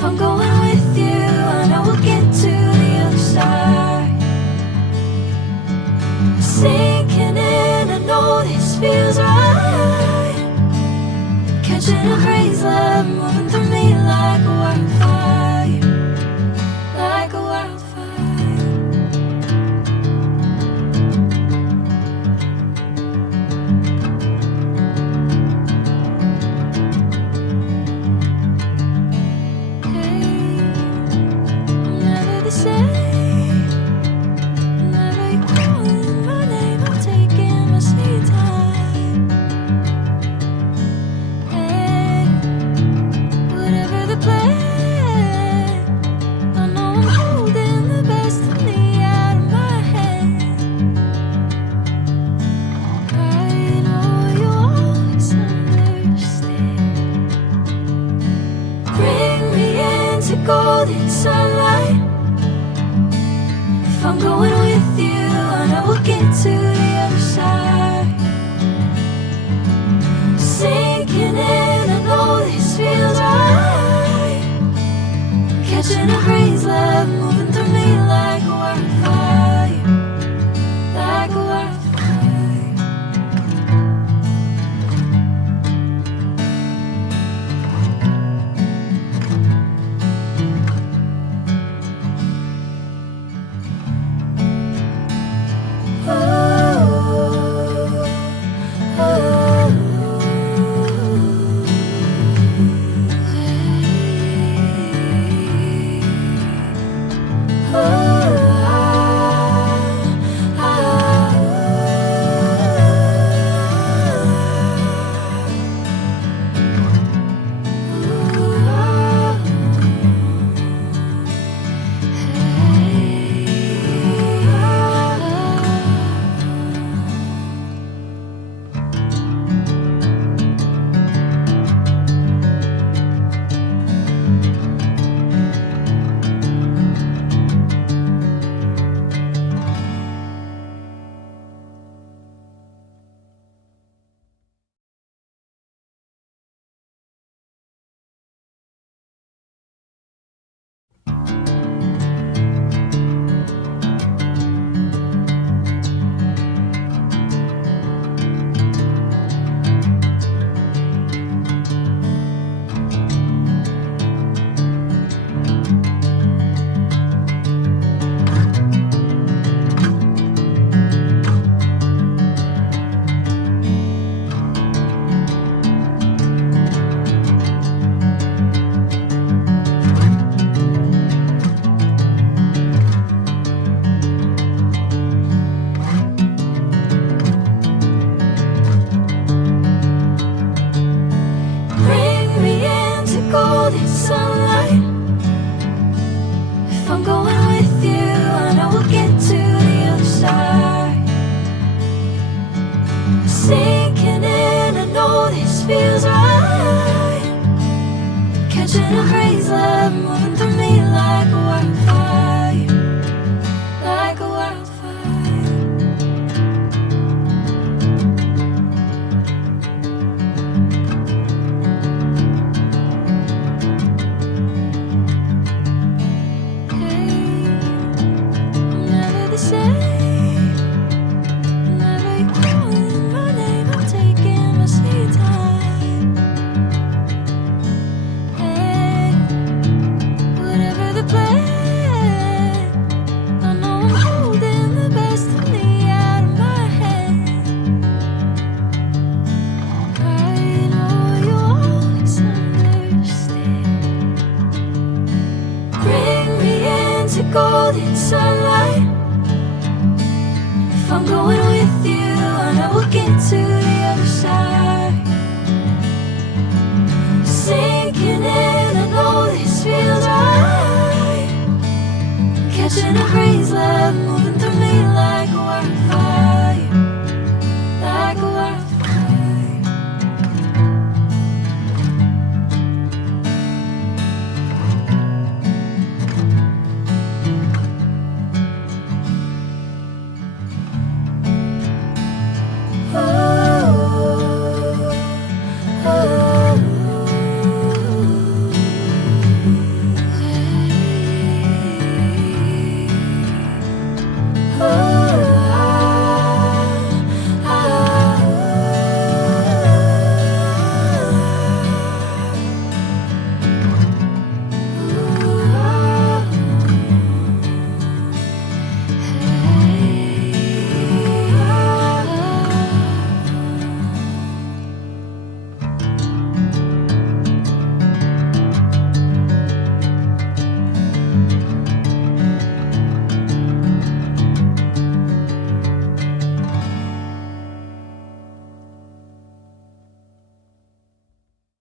If I'm going with you, I know we'll get to the other side. Sinking in, I know this feels right. Catching a crazy love, moving through me like a wildfire, like a wildfire. Golden sunlight. If I'm going with you, I know we'll get to the other side. Sinking in, I know this feels right. Catching a crazy love, moving through me like a wildfire, like a wildfire. Golden sunlight. If I'm going with you, I know we'll get to the other side. Sinking